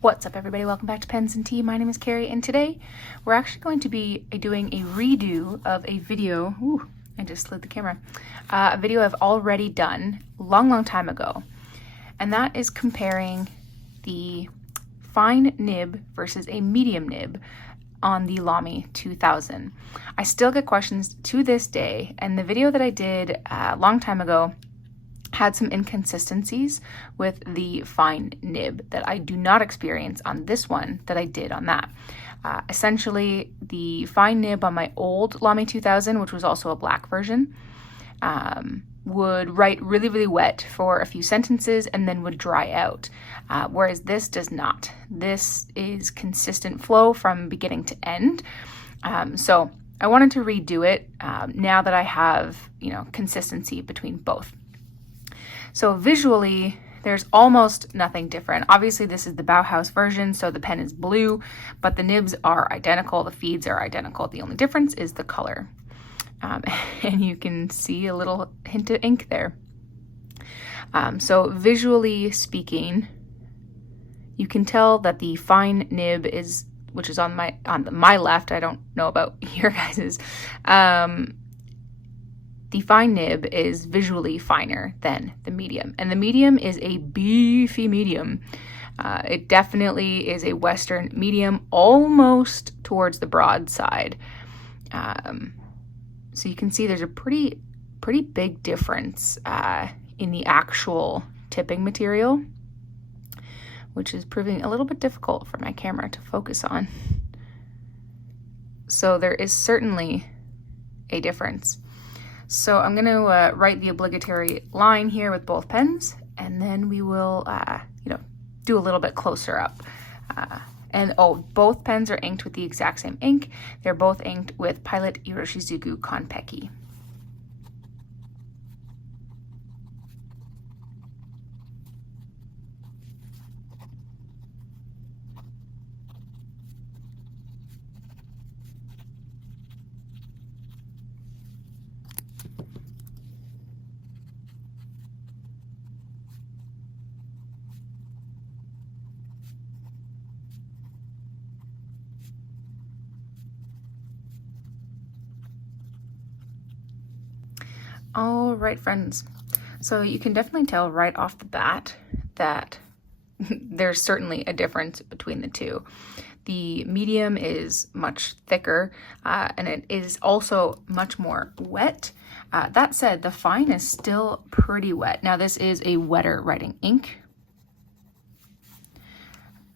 What's up, everybody? Welcome back to Pens and Tea. My name is Carrie, and today we're actually going to be doing a redo of a video. Ooh, I just slid the camera. A video I've already done a long time ago, and that is comparing the fine nib versus a medium nib on the Lamy 2000. I still get questions to this day, and the video that I did a long time ago had some inconsistencies with the fine nib that I do not experience on this one that I did on that. Essentially, the fine nib on my old Lamy 2000, which was also a black version, would write really wet for a few sentences and then would dry out, whereas this does not. This is consistent flow from beginning to end. So I wanted to redo it now that I have, consistency between both. So visually, there's almost nothing different. Obviously, this is the Bauhaus version, so the pen is blue, but the nibs are identical, the feeds are identical. The only difference is the color. And you can see a little hint of ink there. So visually speaking, you can tell that the fine nib is, which is on my left, I don't know about your guys's, the fine nib is visually finer than the medium, and the medium is a beefy medium. It definitely is a Western medium, almost towards the broad side. So you can see there's a pretty big difference in the actual tipping material, which is proving a little bit difficult for my camera to focus on. So there is certainly a difference. So I'm going to write the obligatory line here with both pens, and then we will, do a little bit closer up. Both pens are inked with the exact same ink. They're both inked with Pilot Iroshizuku Konpeki. All right, friends. So you can definitely tell right off the bat that there's certainly a difference between the two. The medium is much thicker, and it is also much more wet. That said, the fine is still pretty wet. Now, this is a wetter writing ink,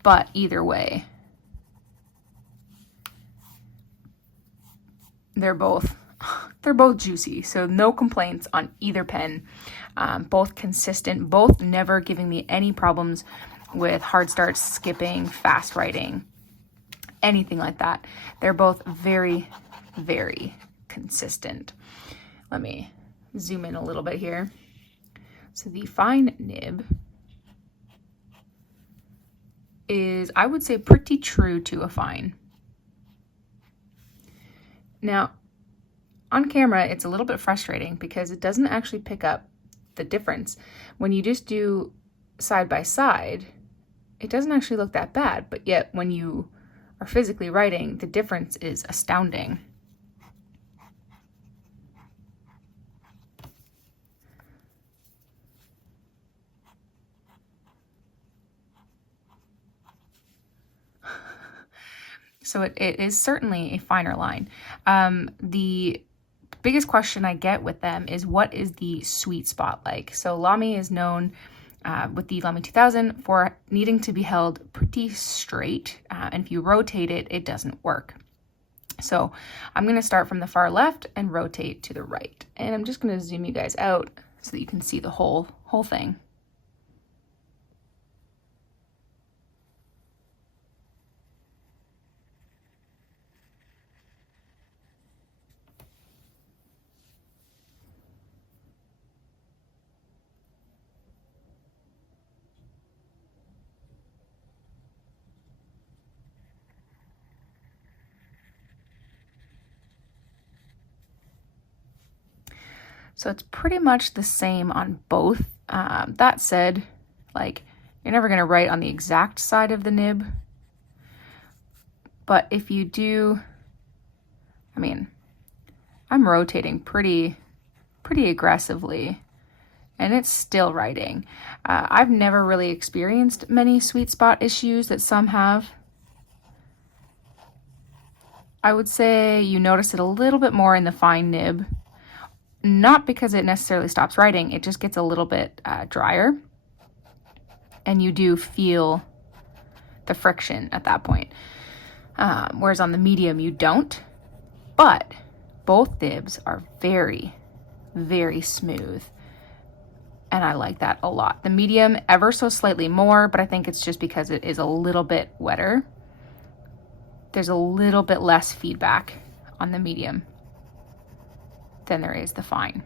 but either way, they're both juicy, so no complaints on either pen. Both consistent, both never giving me any problems with hard starts, skipping, fast writing, anything like that. They're both very consistent. Let me zoom in a little bit here. So the fine nib is, I would say, pretty true to a fine. Now, on camera, it's a little bit frustrating because it doesn't actually pick up the difference. When you just do side by side, it doesn't actually look that bad, but yet when you are physically writing, the difference is astounding. So it is certainly a finer line. The biggest question I get with them is, what is the sweet spot like? So Lamy is known with the Lamy 2000 for needing to be held pretty straight, and if you rotate it, it doesn't work. So I'm going to start from the far left and rotate to the right, and I'm just going to zoom you guys out so that you can see the whole thing. So it's pretty much the same on both. That said, like, You're never going to write on the exact side of the nib. But if you do, I mean, I'm rotating pretty aggressively, and it's still writing. I've never really experienced many sweet spot issues that some have. I would say you notice it a little bit more in the fine nib, not because it necessarily stops writing, it just gets a little bit drier, and you do feel the friction at that point. Whereas on the medium you don't, but both nibs are very, very smooth, and I like that a lot. The medium ever so slightly more, but I think it's just because it is a little bit wetter. There's a little bit less feedback on the medium than there is the fine.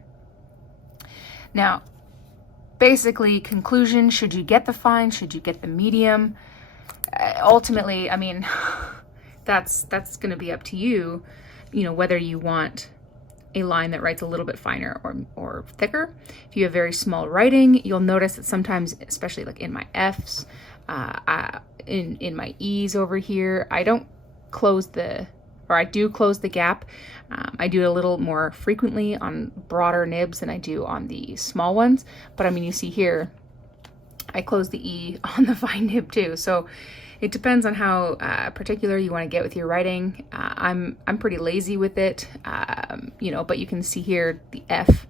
Now, basically, conclusion, should you get the fine? Should you get the medium? Ultimately, I mean, that's going to be up to you, you know, whether you want a line that writes a little bit finer or thicker. If you have very small writing, you'll notice that sometimes, especially like in my Fs, in my E's over here, I don't close I do close the gap. I do it a little more frequently on broader nibs than I do on the small ones. But I mean, you see here, I close the E on the fine nib too. So it depends on how particular you want to get with your writing. I'm pretty lazy with it, you know, but you can see here the F,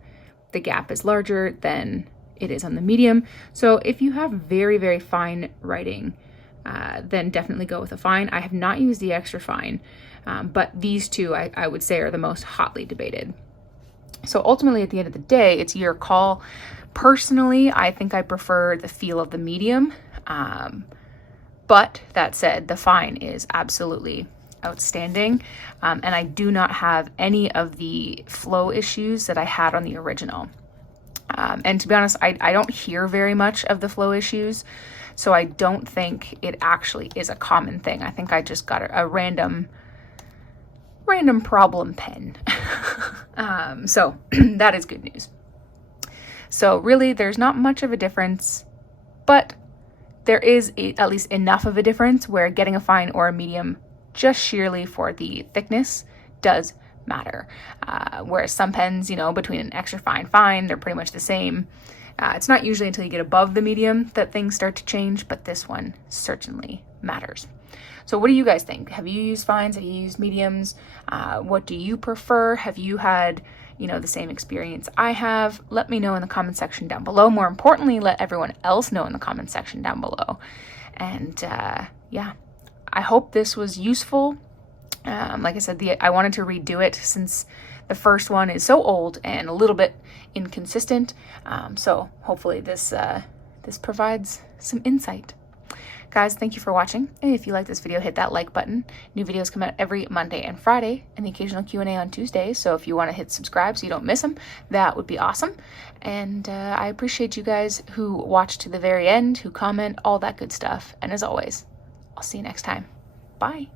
the gap is larger than it is on the medium. So if you have very, very fine writing, then definitely go with a fine. I have not used the extra fine, but these two I would say are the most hotly debated. So ultimately at the end of the day, it's your call. Personally, I think I prefer the feel of the medium, but that said, the fine is absolutely outstanding, and I do not have any of the flow issues that I had on the original. And to be honest, I don't hear very much of the flow issues, so I don't think it actually is a common thing. I think I just got a random problem pen. So that is good news. So really, there's not much of a difference, but there is at least enough of a difference where getting a fine or a medium just sheerly for the thickness does matter. Whereas some pens, you know, between an extra fine, they're pretty much the same. It's not usually until you get above the medium that things start to change, but this one certainly matters. So what do you guys think? Have you used fines? Have you used mediums? What do you prefer? Have you had, you know, the same experience I have? Let me know in the comment section down below. More importantly, let everyone else know in the comment section down below. And yeah, I hope this was useful. Like I said, I wanted to redo it since the first one is so old and a little bit inconsistent. So hopefully this provides some insight. Guys, thank you for watching. And if you like this video, hit that like button. New videos come out every Monday and Friday, and the occasional Q&A on Tuesdays. So if you want to hit subscribe so you don't miss them, that would be awesome. And I appreciate you guys who watch to the very end, who comment, all that good stuff. And as always, I'll see you next time. Bye.